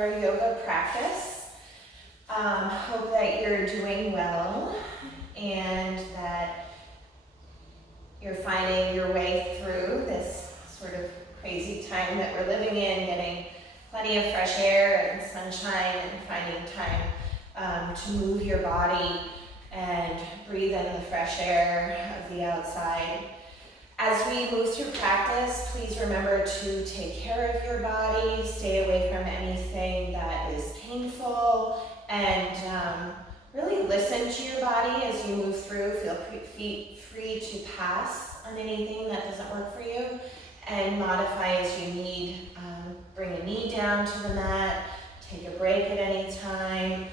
our yoga practice. Hope that you're doing well and that you're finding your way through this sort of crazy time that we're living in, getting plenty of fresh air and sunshine and finding time to move your body and breathe in the fresh air of the outside. As we move through practice, please remember to take care of your body, stay away from anything that is painful, and really listen to your body as you move through. Feel free to pass on anything that doesn't work for you and modify as you need. Bring a knee down to the mat, take a break at any time.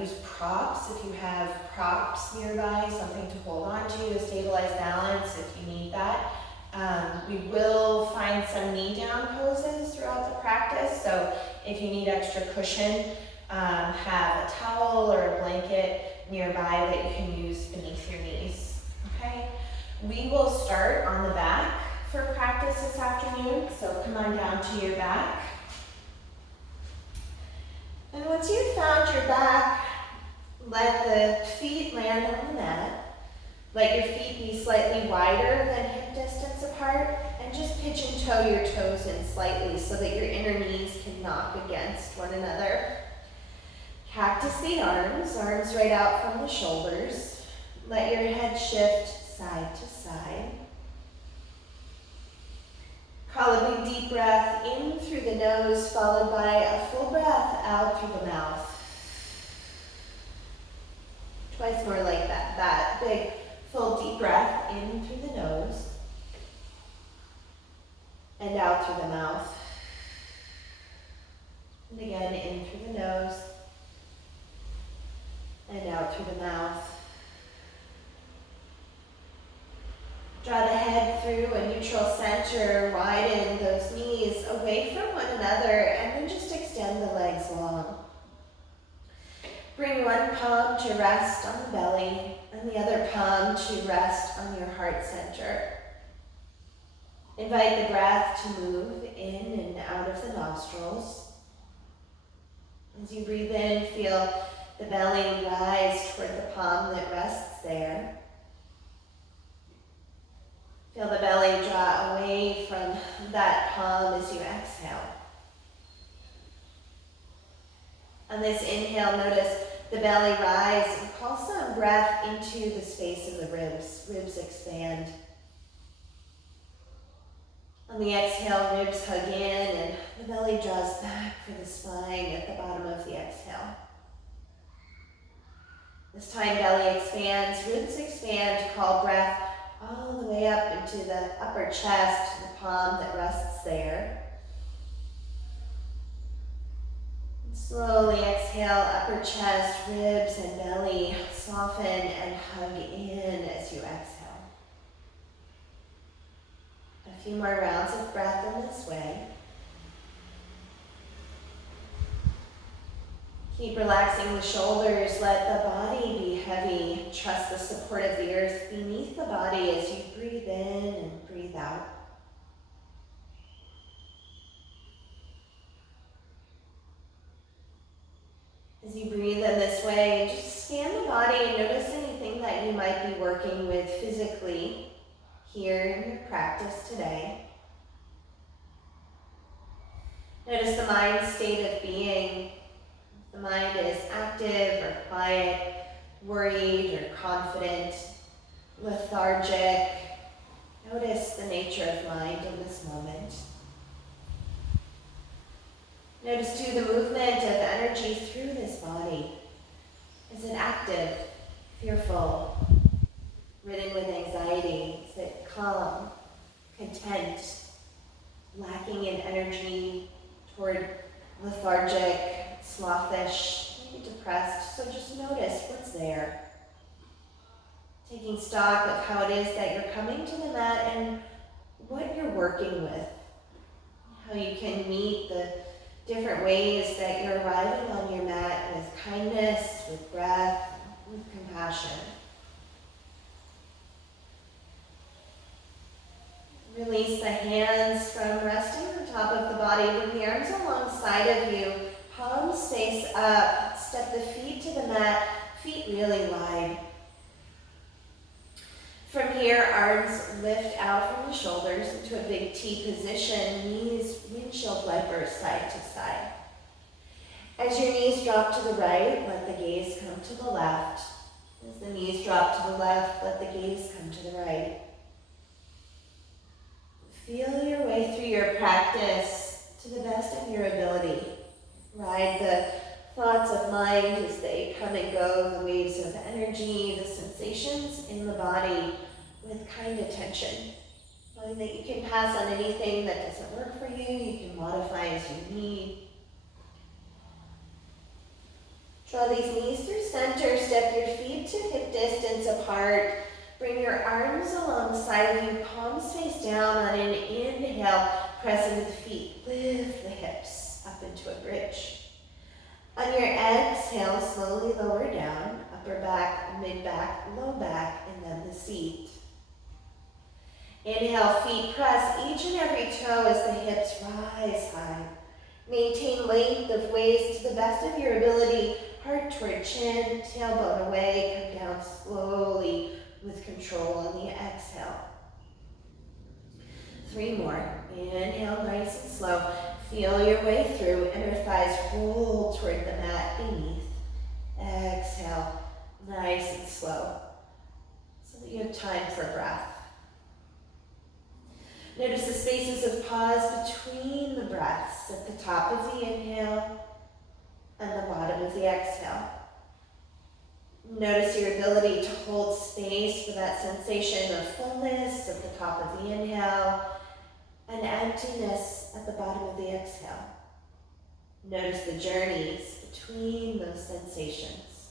Use props if you have props nearby, something to hold on to stabilize balance if you need that. We will find some knee down poses throughout the practice, so if you need extra cushion, have a towel or a blanket nearby that you can use beneath your knees, okay? We will start on the back for practice this afternoon, so come on down to your back. And once you've found your back, let the feet land on the mat. Let your feet be slightly wider than hip distance apart, and just pitch and toe your toes in slightly so that your inner knees can knock against one another. Cactus the arms right out from the shoulders. Let your head shift side to side. Call a big deep breath in through the nose, followed by a full breath out through the mouth. Twice more like that. That big, full deep breath in through the nose and out through the mouth. And again, in through the nose and out through the mouth. Draw the head through a neutral center, widen those knees away from one another, and then just extend the legs long. Bring one palm to rest on the belly, and the other palm to rest on your heart center. Invite the breath to move in and out of the nostrils. As you breathe in, feel the belly rise toward the palm that rests there. Feel the belly draw away from that palm as you exhale. On this inhale, notice the belly rise and call some breath into the space of the ribs. Ribs expand. On the exhale, ribs hug in and the belly draws back for the spine at the bottom of the exhale. This time, belly expands, ribs expand, call breath all the way up into the upper chest, the palm that rests there. And slowly exhale, upper chest, ribs, and belly soften and hug in as you exhale. A few more rounds of breath in this way. Keep relaxing the shoulders, let the body be heavy. Trust the support of the earth beneath the body as you breathe in and breathe out. As you breathe in this way, just scan the body and notice anything that you might be working with physically here in your practice today. Notice the mind state of being. The mind is active or quiet, worried or confident, lethargic. Notice the nature of mind in this moment. Notice too the movement of energy through this body. Is it active, fearful, ridden with anxiety? Is it calm, content, lacking in energy, toward lethargic, sluggish, maybe depressed? So just notice what's there. Taking stock of how it is that you're coming to the mat and what you're working with. How you can meet the different ways that you're arriving on your mat with kindness, with breath, with compassion. Release the hands from resting on top of the body. Bring the arms alongside of you. up. Step the feet to the mat, feet really wide. From here, arms lift out from the shoulders into a big T position, knees windshield wipers side to side. As your knees drop to the right, let the gaze come to the left. As the knees drop to the left, let the gaze come to the right. Feel your way through your practice to the best of your ability. Ride the thoughts of mind as they come and go, the waves of energy, the sensations in the body with kind attention. Knowing that you can pass on anything that doesn't work for you, you can modify as you need. Draw these knees through center, step your feet to hip distance apart. Bring your arms alongside of you, palms face down. On an inhale, press into the feet, lift the hips up into a bridge. On your exhale, slowly lower down, upper back, mid back, low back, and then the seat. Inhale, feet press each and every toe as the hips rise high. Maintain length of waist to the best of your ability. Heart toward chin, tailbone away, come down slowly with control on the exhale. 3 more. Inhale, nice and slow. Feel your way through. Inner thighs roll toward the mat beneath. Exhale, nice and slow, so that you have time for breath. Notice the spaces of pause between the breaths at the top of the inhale and the bottom of the exhale. Notice your ability to hold space for that sensation of fullness at the top of the inhale and emptiness at the bottom of the exhale. Notice the journeys between those sensations.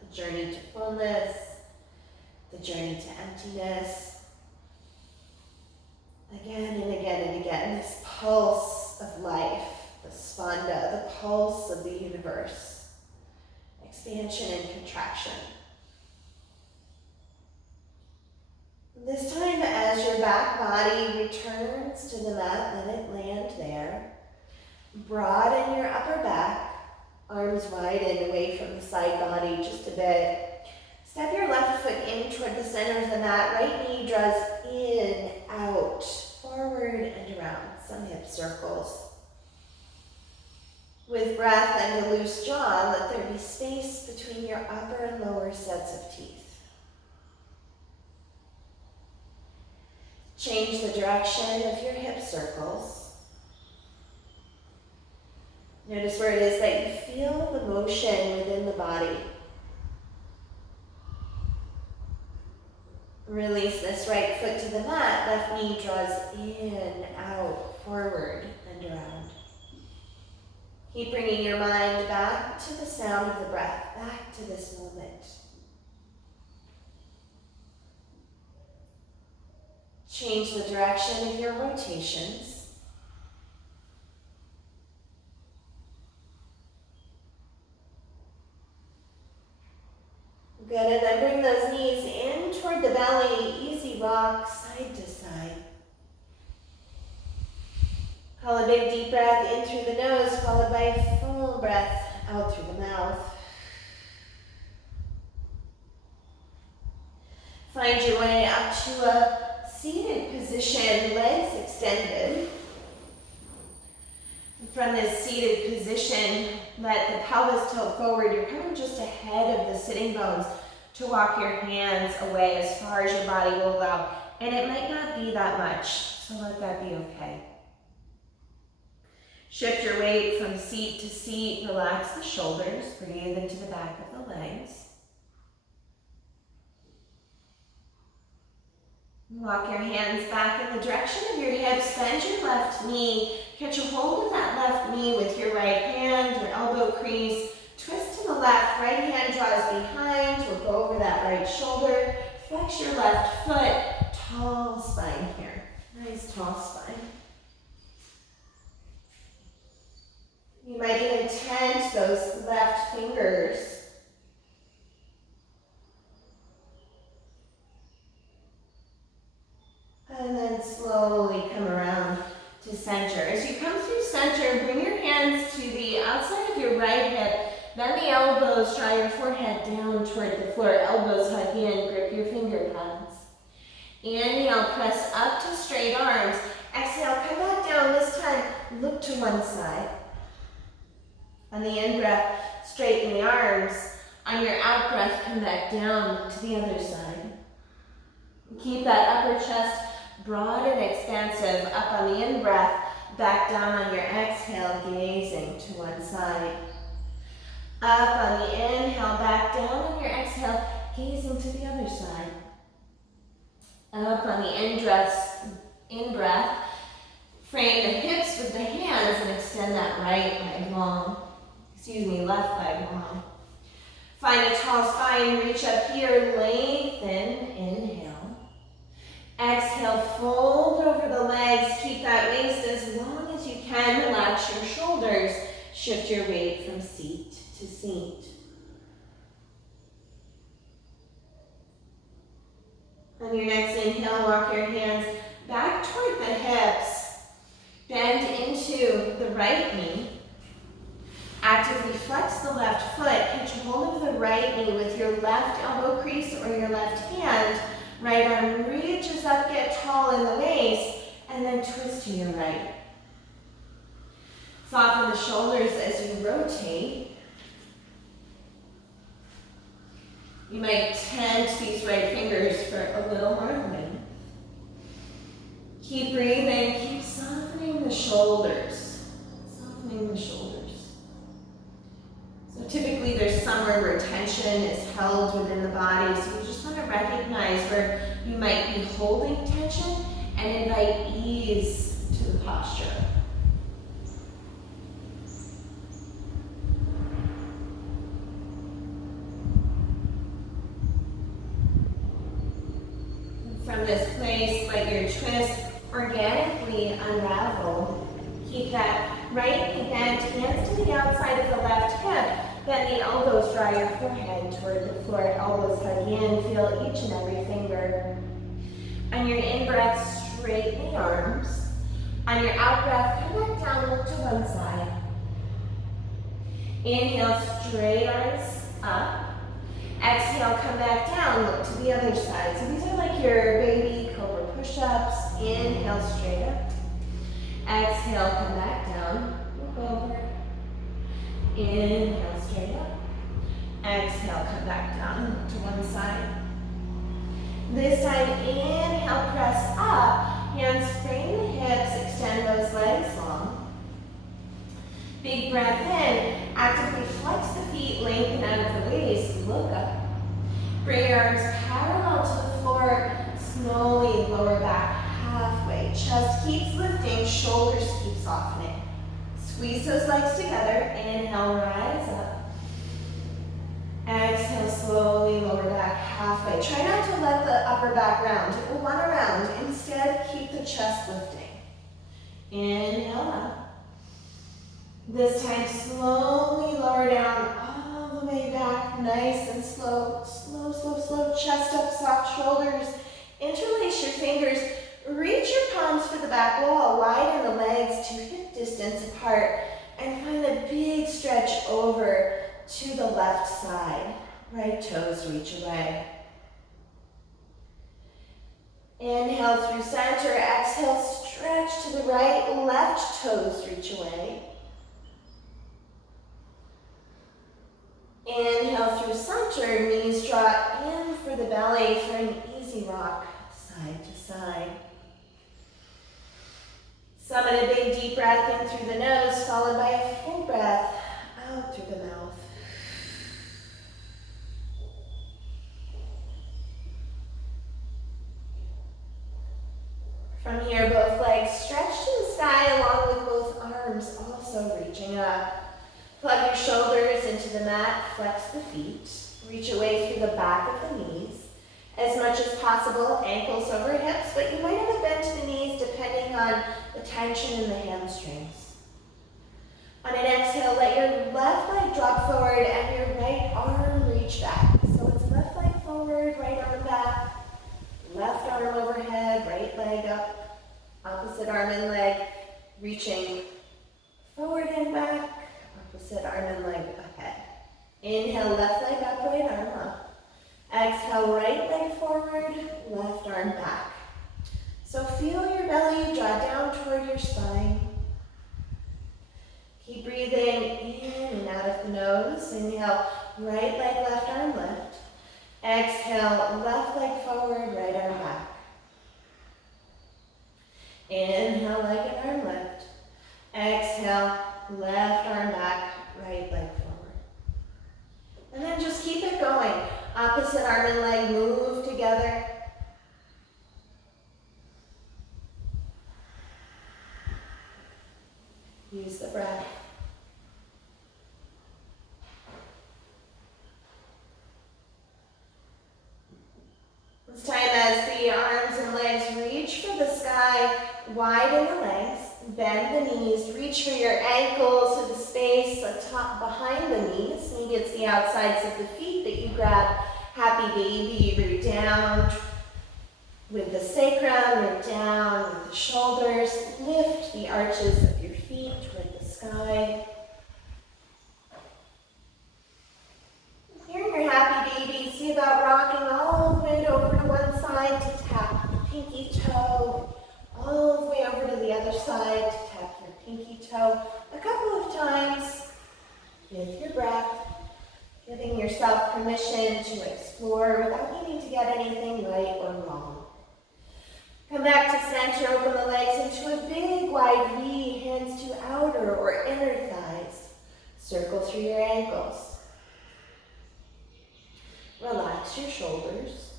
The journey to fullness, the journey to emptiness. Again and again and again, this pulse of life, the spanda, the pulse of the universe, expansion and contraction. This time, as your back body returns to the mat, let it land there. Broaden your upper back, arms widen away from the side body just a bit. Step your left foot in toward the center of the mat. Right knee draws in, out, forward and around. Some hip circles. With breath and a loose jaw, let there be space between your upper and lower sets of teeth. Change the direction of your hip circles. Notice where it is that you feel the motion within the body. Release this right foot to the mat. Left knee draws in, out, forward, and around. Keep bringing your mind back to the sound of the breath, back to this moment. Change the direction of your rotations. Good, and then bring those knees in toward the belly, easy rock, side to side. Call a big deep breath in through the nose, followed by a full breath out through the mouth. Find your way up to a seated position, legs extended. From this seated position, let the pelvis tilt forward. You're coming just ahead of the sitting bones to walk your hands away as far as your body will allow. And it might not be that much, so let that be okay. Shift your weight from seat to seat. Relax the shoulders. Breathe into the back of the legs. Walk your hands back in the direction of your hips. Bend your left knee. Catch a hold of that left knee with your right hand, your elbow crease. Twist to the left. Right hand draws behind. We'll go over that right shoulder. Flex your left foot. Tall spine here. Nice tall spine. You might even tent those left fingers. And then slowly come around to to center. As you come through center, bring your hands to the outside of your right hip. Bend the elbows, draw your forehead down toward the floor. Elbows hug in, grip your finger pads. Inhale, press up to straight arms. Exhale, come back down. This time, look to one side. On the in-breath, straighten the arms. On your out-breath, come back down to the other side. Keep that upper chest broad and expansive. Up on the in-breath, back down on your exhale, gazing to one side. Up on the inhale, back down on your exhale, gazing to the other side. Up on the in-breath, frame the hips with the hands and extend that right leg long. Left leg long. Find a tall spine, reach up here, lengthen, inhale. Exhale, fold over the legs, keep that waist as long as you can, relax your shoulders, shift your weight from seat to seat. On your next inhale, walk your hands back toward the hips. Bend into the right knee. Actively flex the left foot. Catch hold of the right knee with your left elbow crease or your left hand. Right arm reaches up, get tall in the waist, and then twist to your right. Soften the shoulders as you rotate. You might tense these right fingers for a little more wind. Keep breathing, keep softening the shoulders. Softening the shoulders. So typically there's somewhere where tension is held within the body, so you just want to recognize where you might be holding tension and invite ease to the posture. From this place, let your twist organically unravel. Keep that right knee bent, hands to the outside of the left hip. Bend the elbows, draw your forehead toward the floor. Elbows hug in, feel each and every finger. On your in-breath, straighten the arms. On your out-breath, come back down, look to one side. Inhale, straight arms up. Exhale, come back down, look to the other side. So these are like your baby cobra push-ups. Inhale, straight up. Exhale, come back down, look over. Inhale, straight up. Exhale, come back down and look to one side. This time, inhale, press up. Hands frame the hips, extend those legs long. Big breath in. Actively flex the feet, lengthen out of the waist, look up. Bring your arms parallel to the floor, slowly lower back halfway. Chest keeps lifting, shoulders keep softening. Squeeze those legs together, inhale, rise up. Exhale, slowly lower back halfway. Try not to let the upper back round. It will run around. Instead, keep the chest lifting. Inhale up. This time, slowly lower down all the way back, nice and slow. Slow, slow, slow. Chest up, soft shoulders. Interlace your fingers. Reach your palms for the back wall. Widen the legs to hip distance apart. And find a big stretch over to the left side. Right toes reach away. Inhale through center. Exhale, stretch to the right. Left toes reach away. Inhale through center, knees draw in for the belly for an easy rock, side to side. Summon a big deep breath in through the nose, followed by a full breath out through the mouth. From here, both legs stretch to the sky along with both arms also reaching up. Plug your shoulders into the mat, flex the feet, reach away through the back of the knees. As much as possible, ankles over hips, but you might have a bend to the knees depending on the tension in the hamstrings. On an exhale, let your left leg drop forward and your right arm reach back. So it's left leg forward, right arm back, left arm overhead, right leg up, opposite arm and leg. reaching forward and back, opposite arm and leg ahead. Inhale, left leg up, right arm up. Exhale, right leg forward, left arm back. So feel your belly draw down toward your spine. Keep breathing in and out of the nose. Inhale, right leg, left arm lift. Exhale, left leg forward, right arm back. Inhale, leg and arm lift. Exhale, left arm back, right leg forward. And then just keep it going. Opposite arm and leg move together. Use the breath. This time as the arms and legs reach for the sky, widen the legs, bend the knees, reach for your ankles to the space atop behind the knees. Maybe it's the outsides of the feet that you grab. Happy baby, root down with the sacrum, root down with the shoulders. Lift the arches of your feet toward the sky. Here in your happy baby, see about rocking all the way over to one side to tap the pinky toe, all the way over to the other side to tap your pinky toe a couple of times with your breath, giving yourself permission to explore without needing to get anything right or wrong. Come back to center, open the legs into a big wide V, hands to outer or inner thighs. Circle through your ankles. Relax your shoulders.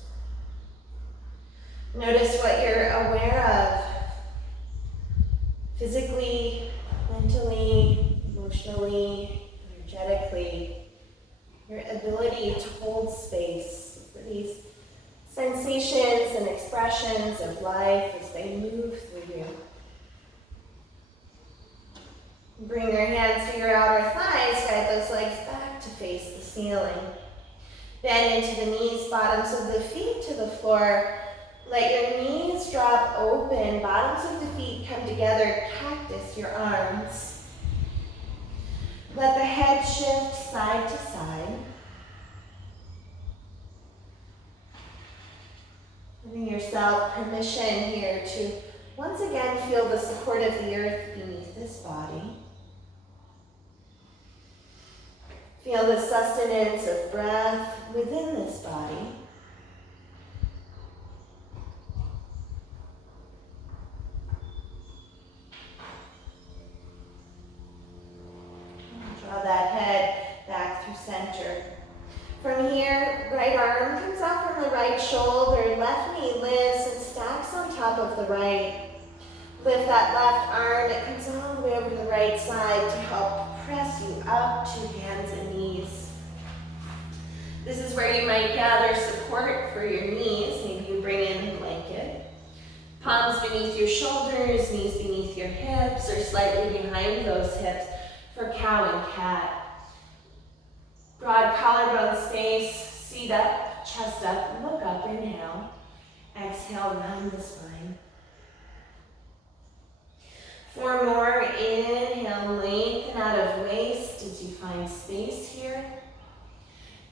Notice what you're aware of physically, mentally, emotionally, energetically. Your ability to hold space for these sensations and expressions of life as they move through you. Bring your hands to your outer thighs, guide those legs back to face the ceiling. Bend into the knees, bottoms of the feet to the floor. Let your knees drop open, bottoms of the feet come together, cactus your arms. Let the head shift side to side. Giving yourself permission here to once again feel the support of the earth beneath this body. Feel the sustenance of breath within this body. Draw that head back through center. From here, right arm comes out from the right shoulder, left knee lifts and stacks on top of the right. Lift that left arm, it comes all the way over to the right side to help press you up to hands and knees. This is where you might gather support for your knees. Maybe you bring in a blanket. Palms beneath your shoulders, knees beneath your hips, or slightly behind those hips for cow and cat. Broad collarbone space, seat up, chest up, look up, inhale. Exhale, round the spine. 4 more, inhale, lengthen out of waist as you find space here.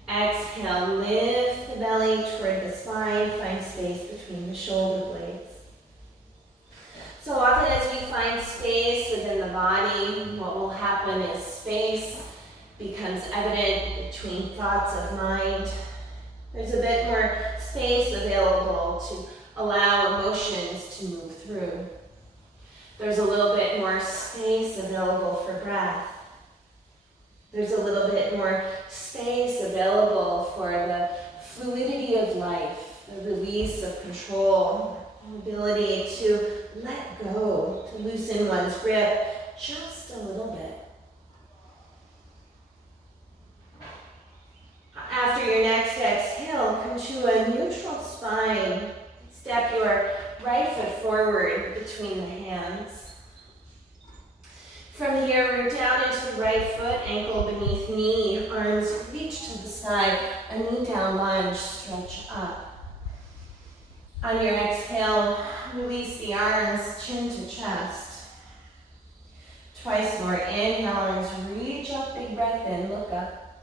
Exhale, lift the belly toward the spine, find space between the shoulder blades. So often as we find space within the body, what will happen is space becomes evident between thoughts of mind. There's a bit more space available to allow emotions to move through. There's a little bit more space available for breath. There's a little bit more space available for the fluidity of life, the release of control, the ability to let go, to loosen one's grip just a little bit. After your next exhale, come to a neutral spine. Step your right foot forward between the hands. From here, root down into the right foot, ankle beneath knee, arms reach to the side, a knee down lunge, stretch up. On your exhale, release the arms, chin to chest. Bring the right foot Twice more. Inhale, arms reach up, big breath in, look up.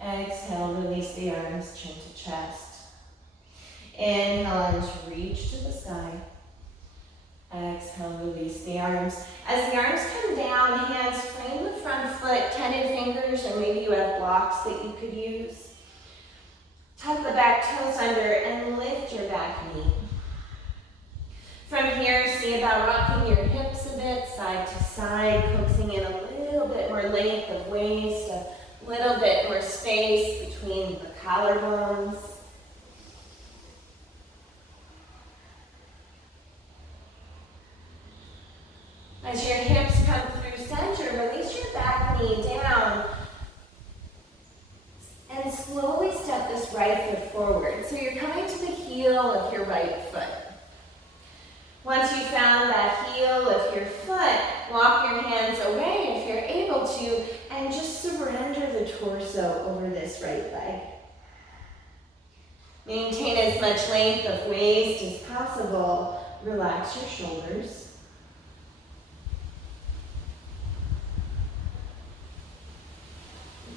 Exhale, release the arms, chin to chest. Inhale, arms reach to the sky. Exhale, release the arms. As the arms come down, hands frame the front foot, tendon fingers, or maybe you have blocks that you could use. Tuck the back toes under and lift your back knee. From here, see about rocking your hips a bit, side to side, coaxing in a little bit more length of waist, a little bit more space between the collarbones. As your hips come through center, release your back knee down and slowly step this right foot forward. So you're coming to the heel of your right foot. Once you've found that heel of your foot, walk your hands away if you're able to, and just surrender the torso over this right leg. Maintain as much length of waist as possible. Relax your shoulders.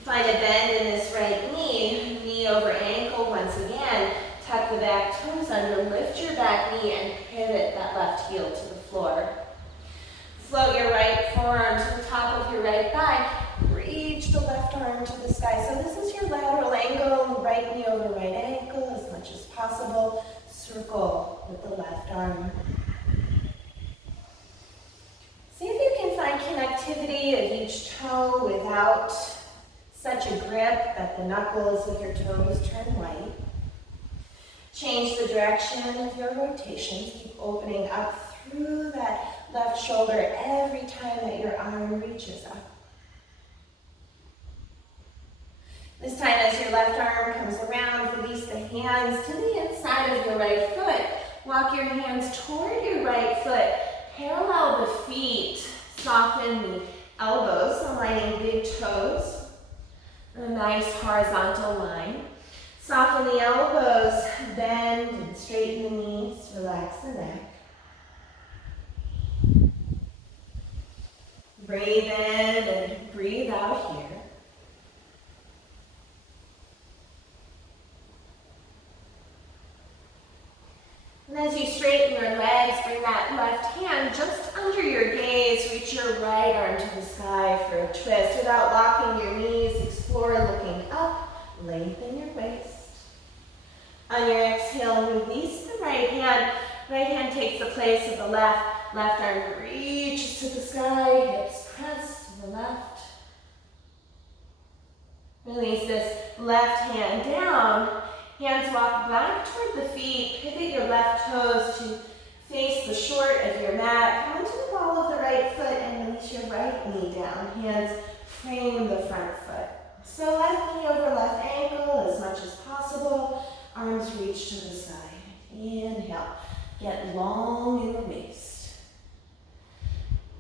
Find a bend in this right knee, knee over ankle once again. Tuck the back toes under, lift your back knee, and pivot that left heel to the floor. Float your right forearm to the top of your right thigh. Reach the left arm to the sky. So this is your lateral angle, right knee over right ankle as much as possible. Circle with the left arm. See if you can find connectivity of each toe without such a grip that the knuckles of your toes turn white. Change the direction of your rotations. Keep opening up through that left shoulder every time that your arm reaches up. This time as your left arm comes around, release the hands to the inside of your right foot. Walk your hands toward your right foot. Parallel the feet. Soften the elbows, aligning big toes. A nice horizontal line. Soften the elbows, bend and straighten the knees, relax the neck. Breathe in and breathe out here. And as you straighten your legs, bring that left hand just under your gaze. Reach your right arm to the sky for a twist. Without locking your knees, explore looking up. Lengthen your waist. On your exhale, release the right hand. Right hand takes the place of the left. Left arm reaches to the sky. Hips press to the left. Release this left hand down. Hands walk back toward the feet. Pivot your left toes to face the short of your mat. Come into the ball of the right foot and release your right knee down. Hands frame the front foot. So left knee over left ankle as much as possible. Arms reach to the sky. Inhale. Get long in the waist.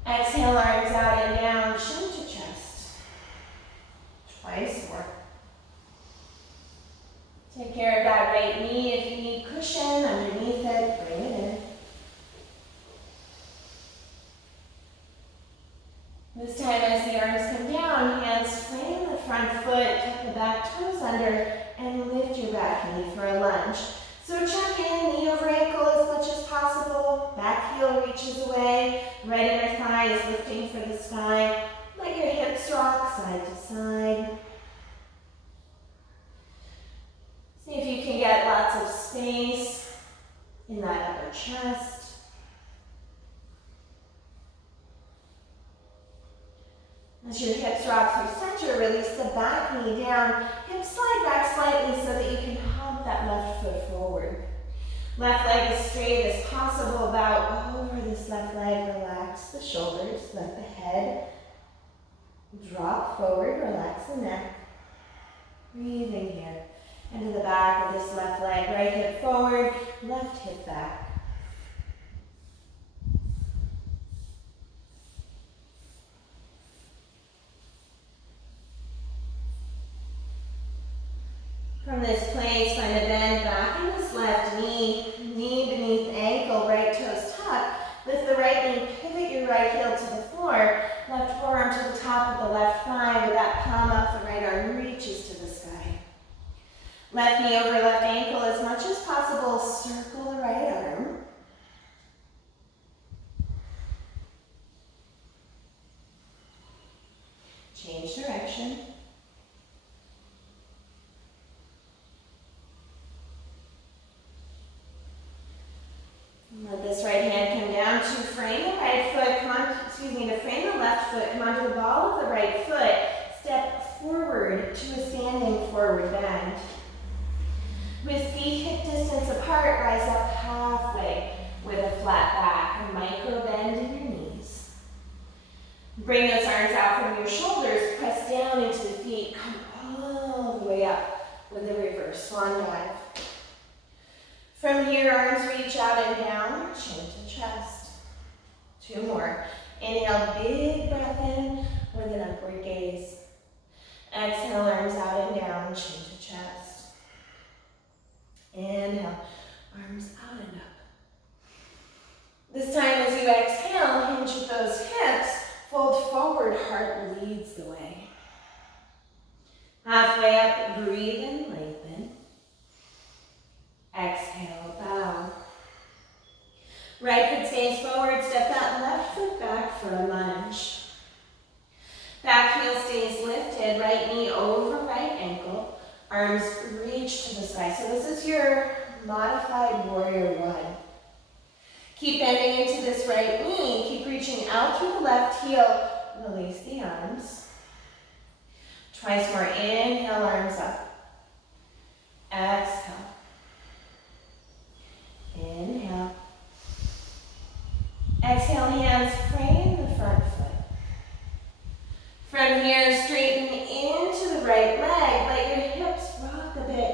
Exhale, arms out and down, chin to chest. Twice more. Take care of that right knee. If you need cushion underneath it, bring it in. This time as the arms come down, hands frame the front foot, tuck the back toes under, and lift your back knee for a lunge. So check in, knee over ankle as much as possible. Back heel reaches away. Right inner thigh is lifting for the sky. Let your hips rock side to side. See if you can get lots of space in that upper chest. As your hips rock through center, release the back knee down. Hips slide back slightly so that you can hug that left foot forward. Left leg as straight as possible. Bow over this left leg. Relax the shoulders. Let the head drop forward. Relax the neck. Breathing here. Into the back of this left leg. Right hip forward. Left hip back. From this place, find a bend back in this left knee, knee beneath ankle, right toes tucked. Lift the right knee, pivot your right heel to the floor. Left direction. Let this right hand come down to frame the right foot, to frame the left foot, come onto the ball of the right foot, step forward to a standing forward bend. With feet hip distance apart, rise up halfway with a flat back, a micro bend in your knees. Bring those arms out from your shoulders, press down into the feet, come all the way up with a reverse swan dive. From here, arms reach out and down, chin to chest. 2 more. Inhale, big breath in with an upward gaze. Exhale, arms out and down, chin to chest. Inhale, arms out and up. This time as you exhale, hinge at those hips, fold forward, heart leads the way. Halfway up, breathe and lengthen. Exhale, bow. Right foot stays forward, step that left foot back for a lunge. Back heel stays lifted, right knee over right ankle, arms reach to the sky. So this is your modified warrior 1. Keep bending into this right knee, keep reaching out through the left heel, release the arms. Twice more, inhale, arms up. Exhale. Inhale. Exhale, hands frame the front foot. From here, straighten into the right leg. Let your hips rock a bit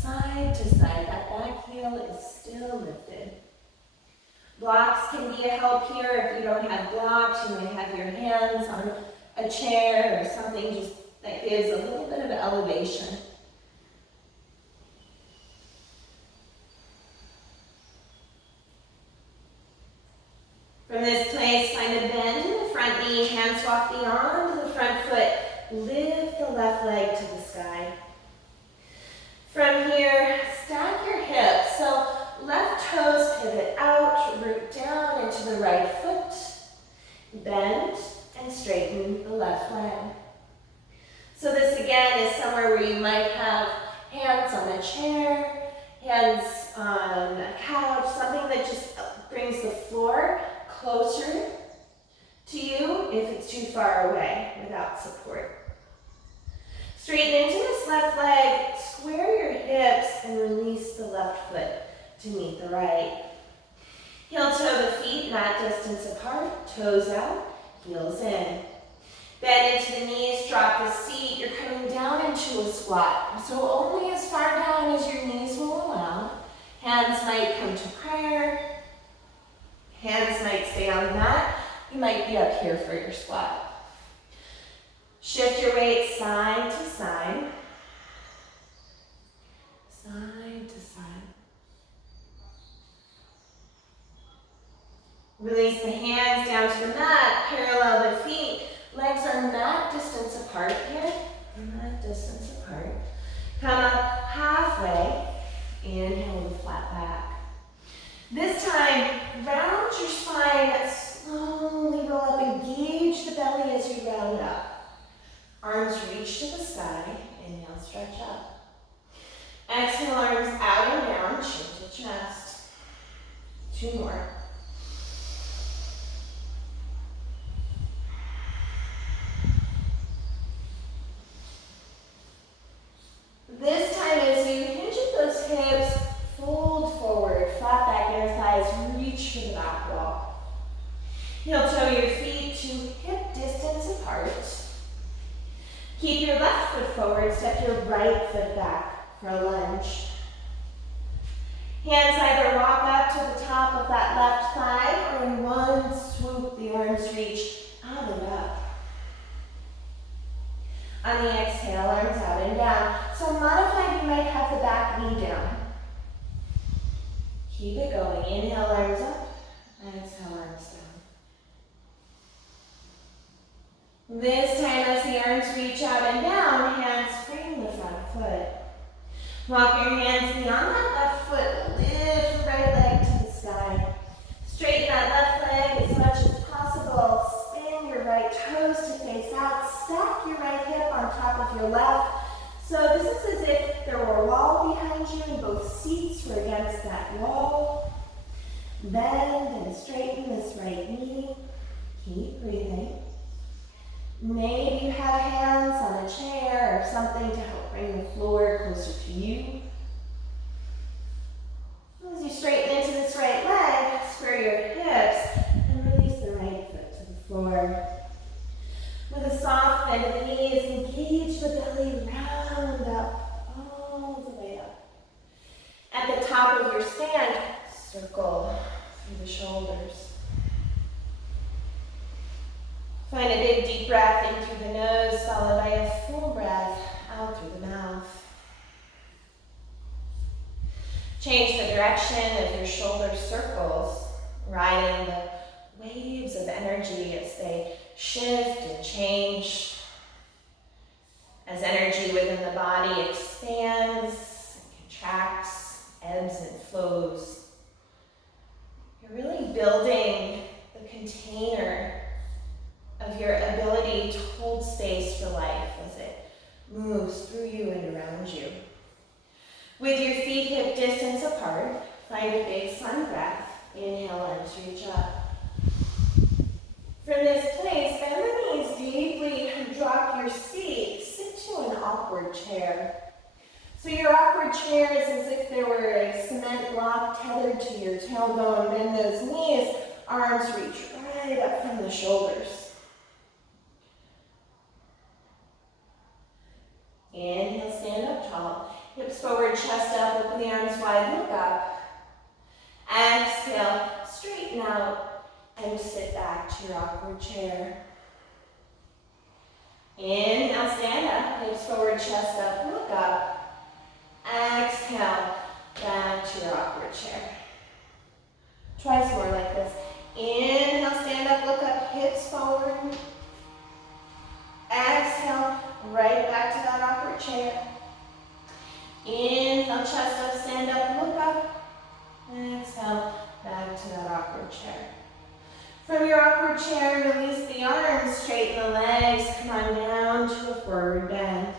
side to side. That back heel is still lifted. Blocks can be a help here. If you don't have blocks, you may have your hands on a chair or something just that gives a little bit of elevation. From this place, find a bend in the front knee, hands walk beyond the front foot, lift the left leg to the sky. From here, stack your hips, so left toes pivot out, root down into the right foot, bend and straighten the left leg. So this again is somewhere where you might have hands on a chair, hands on a couch, something that just brings the floor closer to you if it's too far away without support. Straighten into this left leg, square your hips and release the left foot to meet the right. Heel toe the feet, mat distance apart, toes out, heels in. Bend into the knees, drop the seat, you're coming down into a squat. So only as far down as your knees will allow. Hands might come to prayer. Hands might stay on the mat. You might be up here for your squat. Shift your weight side to side. Side to side. Release the hands down to the mat. Parallel the feet. Legs are mat distance apart here. Mat distance apart. Come up halfway. Inhale with a flat back. This time, round your spine, slowly roll up, engage the belly as you round up. Arms reach to the sky, inhale, stretch up. Exhale, arms out and down, chin to chest. 2 more. This time as you hinge at those hips, fold forward, flat back, inner thighs, reach for the back wall. Heel toe your feet to hip distance apart. Keep your left foot forward, step your right foot back for a lunge. Hands either walk up to the top of that left thigh, or in one swoop, the arms reach out and up. On the exhale, arms out and down. So modified, you might have the back knee down. Keep it going. Inhale, arms up. Exhale, arms down. This time, as the arms reach out and down, hands frame the front foot. Walk your hands beyond that left foot. Lift the right leg to the sky. Straighten that left leg as much as possible. Spin your right toes to face out. Stack your right hip onto through the shoulders. Find a big deep breath in through the nose, followed by a full breath out through the mouth. Change the direction of your shoulder circles, riding the waves of energy as they shift and change. As energy within the body expands and contracts, ebbs and flows, you're really building the container of your ability to hold space for life as it moves through you and around you. With your feet hip distance apart, find a big sun breath. Inhale, arms reach up. From this place, bend the knees deeply, drop your seat, sit to an awkward chair. So your awkward chair is as if there were a cement block tethered to your tailbone. Bend those knees, arms reach right up from the shoulders. Inhale, stand up tall. Hips forward, chest up, open the arms wide, look up. Exhale, straighten out and sit back to your awkward chair. Inhale, stand up, hips forward, chest up, look up. Exhale, back to your awkward chair. Twice more like this. Inhale, stand up, look up, hips forward. Exhale, right back to that awkward chair. Inhale, chest up, stand up, look up. Exhale, back to that awkward chair. From your awkward chair, release the arms, straighten the legs, come on down to a forward bend.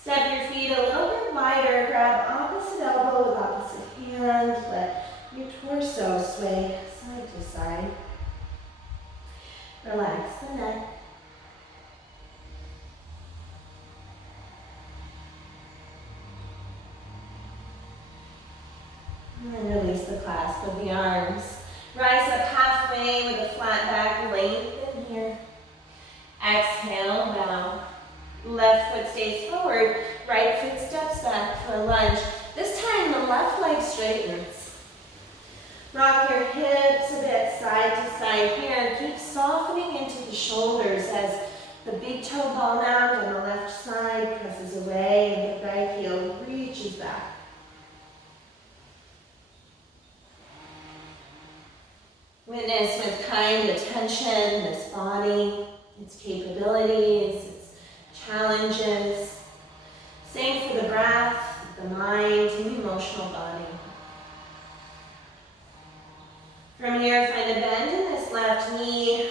Step your feet a little bit wider, grab opposite elbow with opposite hand, let your torso sway side to side. Relax the neck. And release the clasp of the arms. Rise up halfway with a flat back, lengthen here. Exhale, bow. Left foot stays forward, right foot steps back for a lunge. This time the left leg straightens. Rock your hips a bit side to side here and keep softening into the shoulders as the big toe ball mound on the left side presses away and the right heel reaches back. Witness with kind attention this body, its capabilities, its challenges. Same for the breath, the mind, and the emotional body. From here, find a bend in this left knee.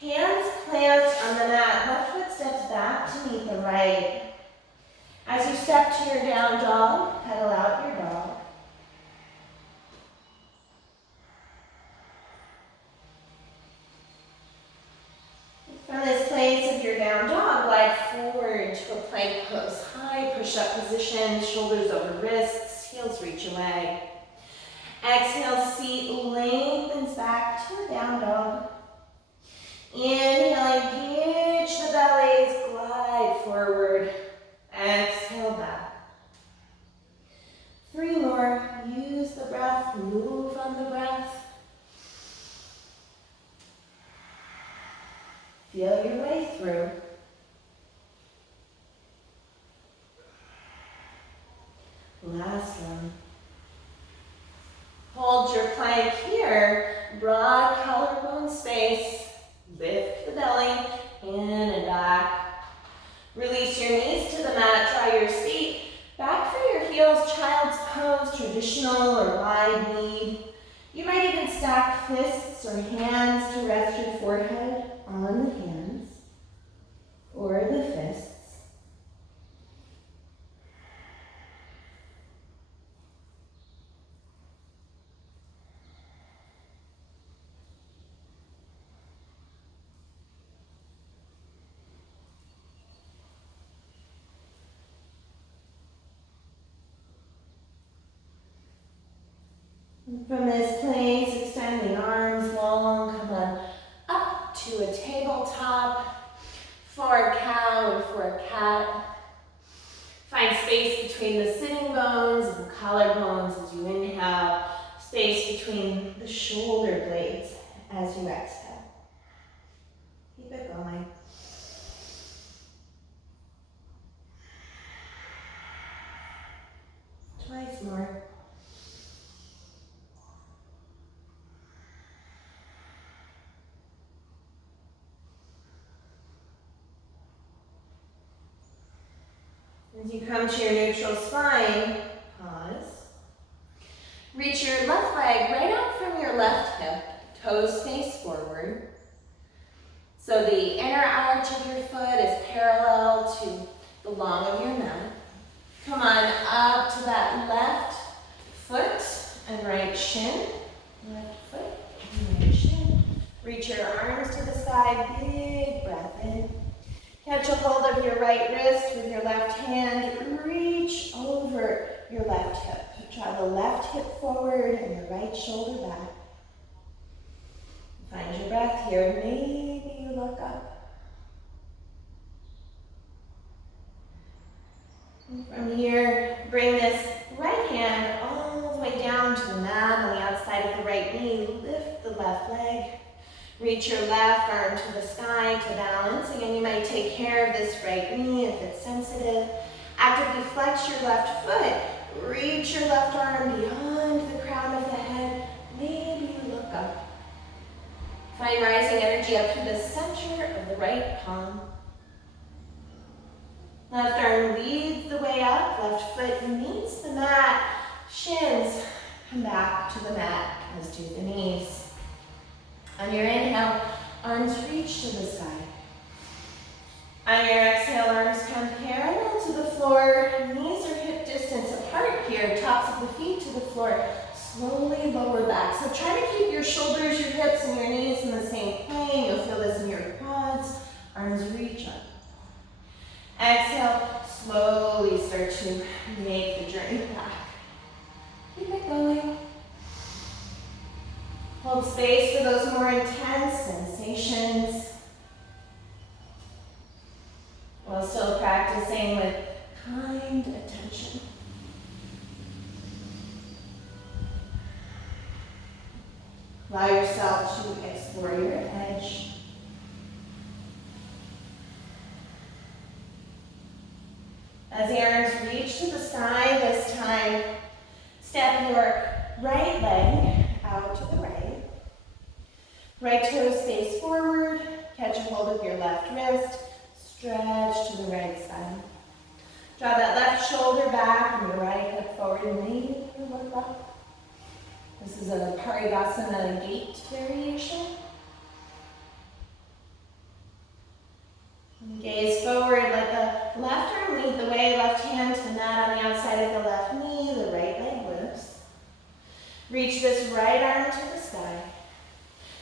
Hands plant on the mat. Left foot steps back to meet the right. As you step to your down dog, pedal out your dog. From this place of your down dog, glide forward to a plank pose. High push-up position, shoulders over wrists, heels reach away. Exhale, seat lengthens back to a down dog. Inhale, engage the bellies, glide forward. Exhale, back. 3 more. Use the breath, move on the breath. Feel your way through. Last one. Hold your plank here. Broad collarbone space. Lift the belly in and back. Release your knees to the mat. Try your seat. Back for your heels. Child's pose, traditional or wide knee. You might even stack fists or hands to rest your forehead on the hands or the fists. And from this place, extend the arms long, come on up to a tabletop, for a cow or for a cat. Find space between the sitting bones and the collarbones as you inhale, space between the shoulder blades as you exhale. Keep it going. Twice more. As you come to your neutral spine, pause. Reach your left leg right out from your left hip, toes face forward. So the inner arch of your foot is parallel to the long of your mat. Come on up to that left foot and right shin. Left foot and right shin. Reach your arms to the side, big breath in. Catch a hold of your right wrist with your left hand. Reach over your left hip. Draw the left hip forward and your right shoulder back. Find your breath here. Maybe you look up. And from here, bring this right hand all the way down to the mat on the outside of the right knee. Lift the left leg. Reach your left arm to the sky to balance. Again, you might take care of this right knee if it's sensitive. Actively flex your left foot. Reach your left arm beyond the crown of the head. Maybe you look up. Find rising energy up to the center of the right palm. Left arm leads the way up. Left foot meets the mat. Shins come back to the mat, as do the knees. On your inhale, arms reach to the sky. On your exhale, arms come parallel to the floor. Knees are hip distance apart here. Tops of the feet to the floor. Slowly lower back. So try to keep your shoulders, your hips, and your knees in the same plane. You'll feel this in your quads. Arms reach up. Exhale, slowly start to make the journey back. Keep it going. Hold space for those more intense sensations, while still practicing with kind attention. Allow yourself to explore your edge. As the arms reach to the sky, this time, step your right leg out to the right. Right toes face forward. Catch a hold of your left wrist. Stretch to the right side. Draw that left shoulder back and your right hip forward and maybe you look up. This is a Parigasana gate variation. Gaze forward, let the left arm lead the way, left hand to the mat on the outside of the left knee, the right leg lifts. Reach this right arm to the sky.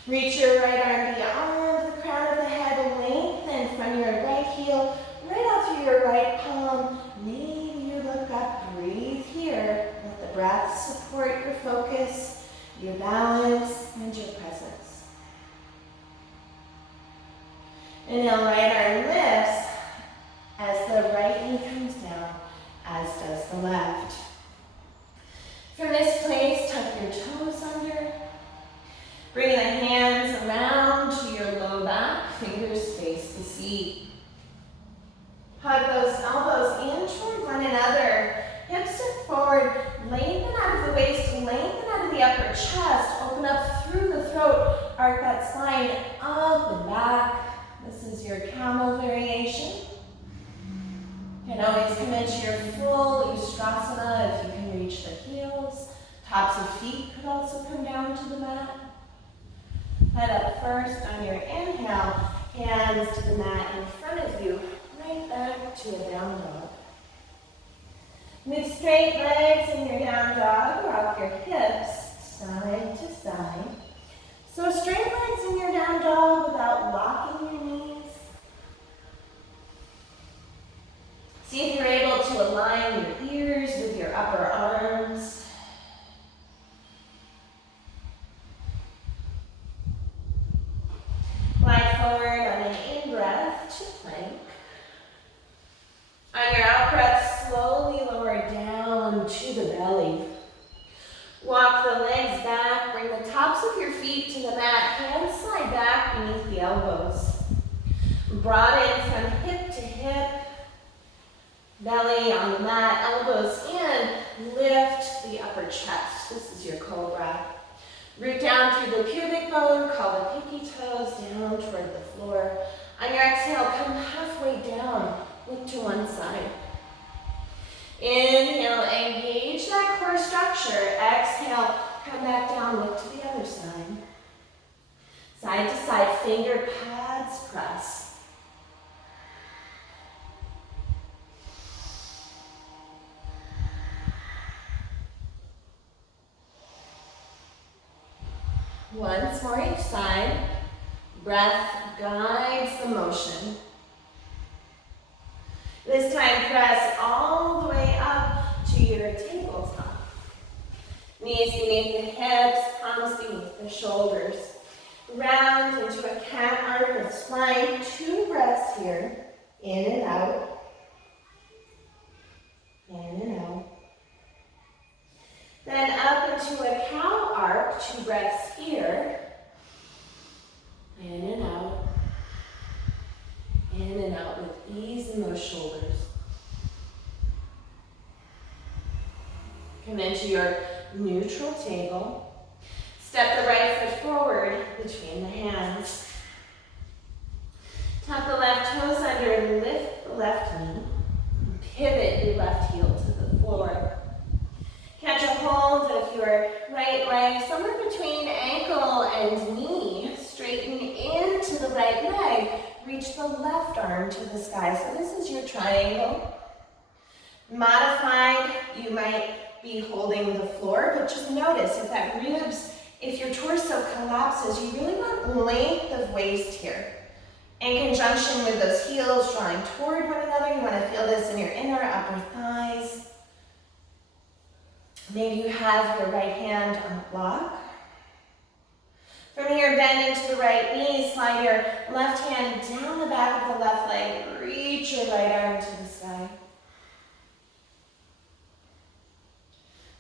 Reach your right arm beyond the crown of the head, lengthen from your right heel, right out through your right palm. Maybe you look up, breathe here. Let the breath support your focus, your balance, and your presence. Inhale, right arm lifts as the right knee comes down, as does the left. From this place, tuck your toes under. Bring the hands around to your low back, fingers face the seat. Hug those elbows in toward one another. Hips step forward, lengthen out of the waist, lengthen out of the upper chest, open up through the throat, arc that spine up and back. This is your camel variation. You can always come into your full Ustrasana if you can reach the heels. Tops of feet could also come down to the mat. Head up first on your inhale, hands to the mat in front of you, right back to a down dog. Move straight legs in your down dog, rock your hips side to side. So straight legs in your down dog without locking your knees. See if you're able to align your ears with your upper arms. Glide forward on an in-breath to plank. On your out-breath, slowly lower down to the belly. Walk the legs back, bring the top the mat, hands slide back beneath the elbows. Broaden from hip to hip. Belly on the mat, elbows in. Lift the upper chest. This is your cobra. Root down through the pubic bone, call the pinky toes down toward the floor. On your exhale, come halfway down, look to one side. Inhale, engage that core structure. Exhale, come back down, look to the other side. Side to side, finger pads press. Once more each side. Breath guides the motion. This time, press all the way up to your tabletop. Knees beneath the hips, palms beneath the shoulders. Round into a cat arch with spine. 2 breaths here. In and out. In and out. Then up into a cow arc. 2 breaths here. In and out. In and out with ease in those shoulders. Come into your neutral table. Step the right foot forward between the hands. Tuck the left toes under and lift the left knee. Pivot your left heel to the floor. Catch a hold of your right leg somewhere between ankle and knee. Straighten into the right leg. Reach the left arm to the sky. So this is your triangle. Modified, you might be holding the floor, but just notice if that ribs, if your torso collapses, you really want length of waist here. In conjunction with those heels drawing toward one another, you want to feel this in your inner upper thighs. Maybe you have your right hand on the block. From here, bend into the right knee, slide your left hand down the back of the left leg, reach your right arm to the sky.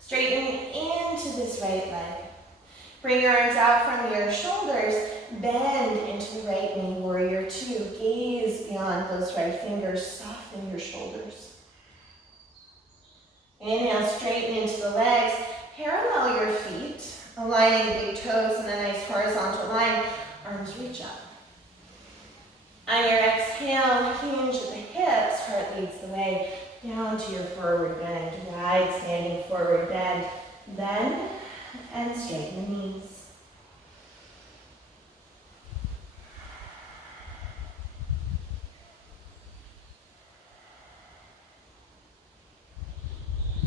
Straighten into this right leg. Bring your arms out from your shoulders, bend into the right knee, warrior 2. Gaze beyond those right fingers, soften your shoulders. Inhale, straighten into the legs, parallel your feet, aligning big toes in a nice horizontal line, arms reach up. On your exhale, hinge at the hips, heart leads the way, down to your forward bend, wide standing forward bend, bend and straighten the knees.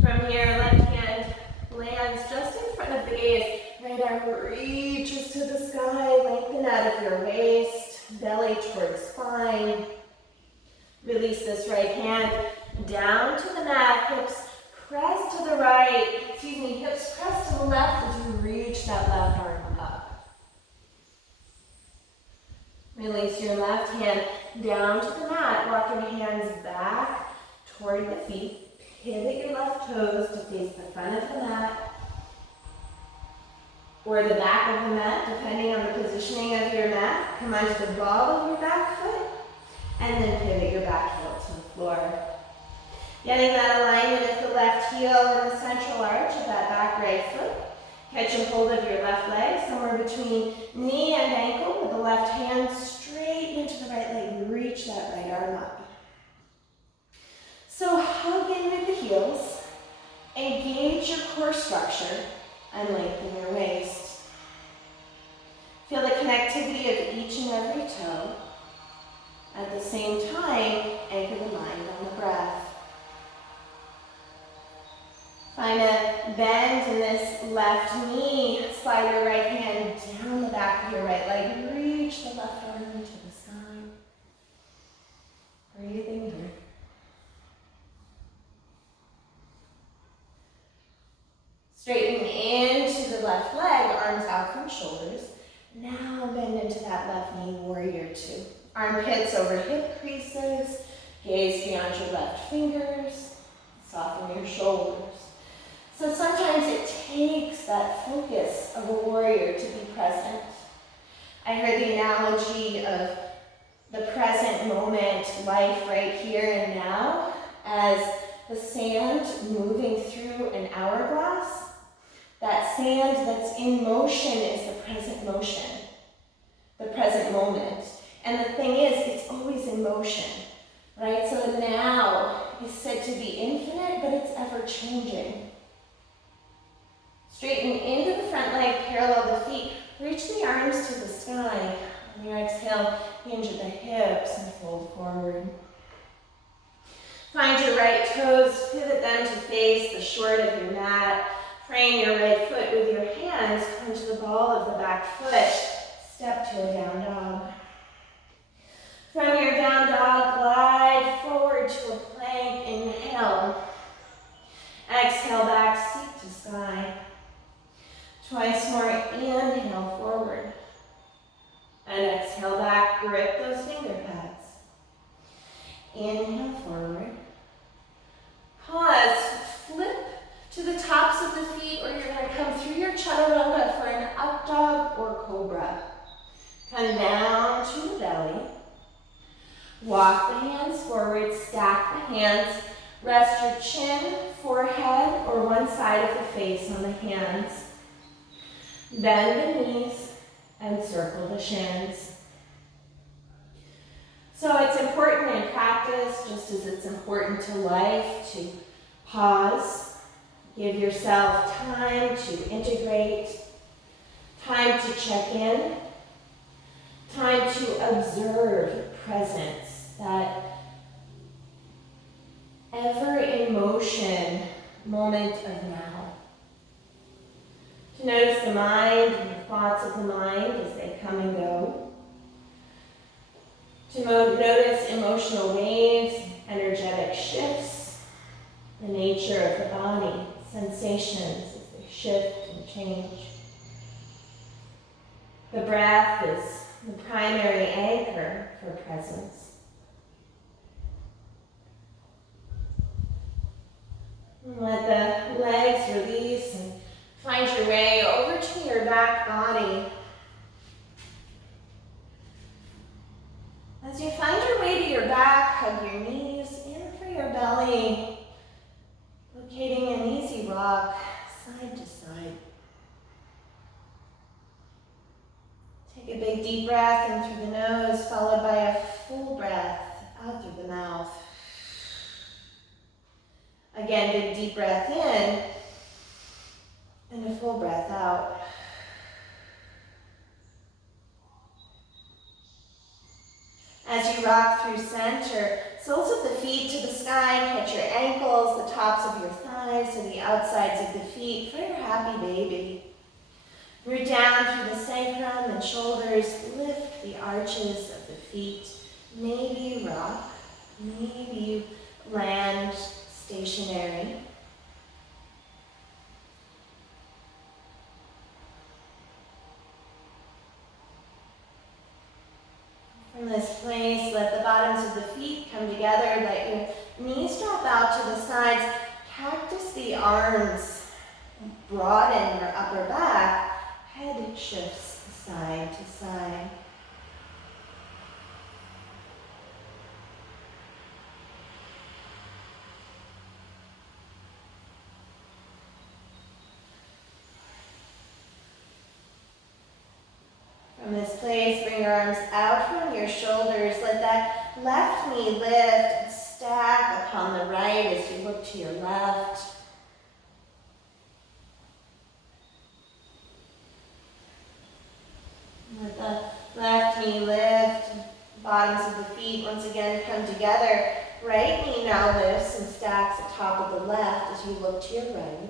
From here, left hand lands just in front of the gaze. Right arm reaches to the sky, lengthen out of your waist, belly towards spine. Release this right hand down to the mat, hips press to the right, hips press to the left as you reach that left arm up. Release your left hand down to the mat, walk your hands back toward the feet. Pivot your left toes to face the front of the mat or the back of the mat, depending on the positioning of your mat. Come onto the ball of your back foot, and then pivot your back heel to the floor. Getting that alignment of the left heel in the central arch of that back right foot. Catch a hold of your left leg, somewhere between knee and ankle, with the left hand straight into the right leg. Reach that right arm up. So hug in with the heels, engage your core structure, and lengthen your waist. Feel the connectivity of each and every toe. At the same time, anchor the mind on the breath. Find a bend in this left knee. Slide your right hand down the back of your right leg. Reach the left arm to the side. Breathing here. Straighten into the left leg, arms out from shoulders. Now bend into that left knee, warrior 2. Armpits over hip creases. Gaze beyond your left fingers. Soften your shoulders. So sometimes it takes that focus of a warrior to be present. I heard the analogy of the present moment, life right here and now, as the sand moving through an hourglass. That sand that's in motion is the present motion, the present moment. And the thing is, it's always in motion, right? So the now is said to be infinite, but it's ever changing. Straighten into the front leg, parallel the feet. Reach the arms to the sky. On your exhale, hinge at the hips and fold forward. Find your right toes, pivot them to face the short of your mat. Frame your right foot with your hands, come to the ball of the back foot. Step to a down dog. From your down dog, glide forward to a plank. Inhale. Exhale, back, seat to sky. Twice more, inhale forward. And exhale back, grip those finger pads. Inhale forward. Pause, flip to the tops of the feet, or you're going to come through your chaturanga for an up dog or cobra. Come down to the belly. Walk the hands forward, stack the hands. Rest your chin, forehead, or one side of the face on the hands. Bend the knees and circle the shins. So it's important in practice, just as it's important to life, to pause, give yourself time to integrate, time to check in, time to observe presence, that ever in motion moment of now. To notice the mind and the thoughts of the mind as they come and go. To notice emotional waves, energetic shifts, the nature of the body, sensations as they shift and change. The breath is the primary anchor for presence. And let the legs release and find your way over to your back body. As you find your way to your back, hug your knees in for your belly, locating an easy rock side to side. Take a big deep breath in through the nose, followed by a full breath out through the mouth. Again, big deep breath in and a full breath out. As you rock through center, soles of the feet to the sky, catch your ankles, the tops of your thighs to the outsides of the feet for your happy baby. Root down through the sacrum and shoulders, lift the arches of the feet. Maybe you rock, maybe you land stationary. From this place, let the bottoms of the feet come together, let your knees drop out to the sides, cactus the arms, broaden your upper back, head shifts side to side. From this place, bring your arms out from your shoulders. Let that left knee lift and stack upon the right as you look to your left. Let the left knee lift, bottoms of the feet once again come together. Right knee now lifts and stacks atop of the left as you look to your right.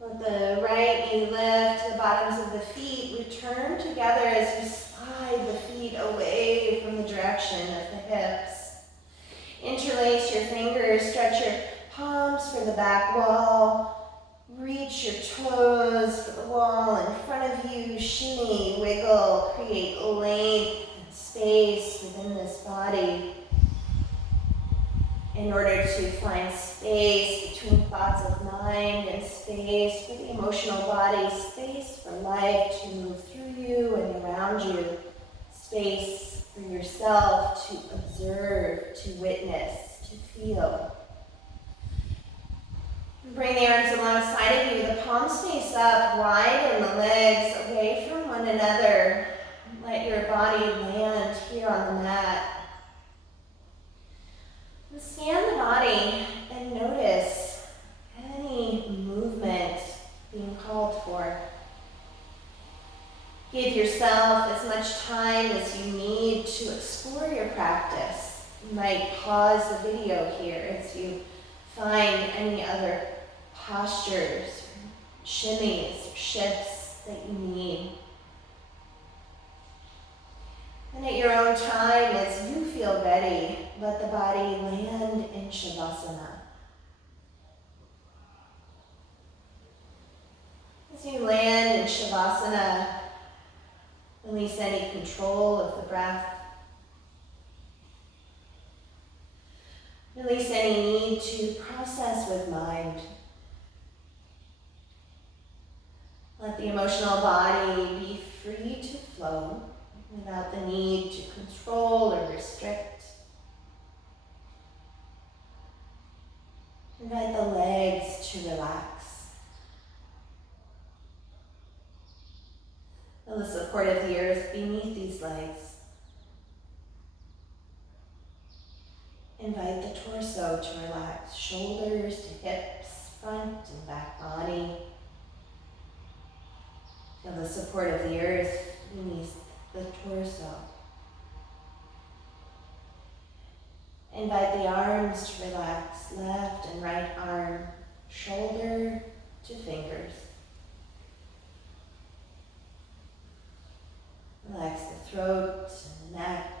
Let the right knee lift, the bottoms of the feet return together as you slide the feet away from the direction of the hips. Interlace your fingers, stretch your palms for the back wall. Reach your toes for the wall in front of you. Shimmy, wiggle, create length and space within this body. in order to find space between thoughts of mind and space for the emotional body, space for life to move through you and around you, space for yourself to observe, to witness, to feel. Bring the arms alongside of you, the palms face up, widen the legs away from one another. Let your body land here on the mat. And scan the body and notice any movement being called for. Give yourself as much time as you need to explore your practice. You might pause the video here as you find any other postures, shimmies, shifts that you need. And at your own time, as you feel ready, let the body land in Shavasana. As you land in Shavasana, release any control of the breath. Release any need to process with mind. Let the emotional body be free to flow without the need to control or restrict. Invite the legs to relax. Feel the support of the earth beneath these legs. Invite the torso to relax, shoulders to hips, front and back body. Feel the support of the earth beneath the torso. Invite the arms to relax, left and right arm, shoulder to fingers. Relax the throat and the neck.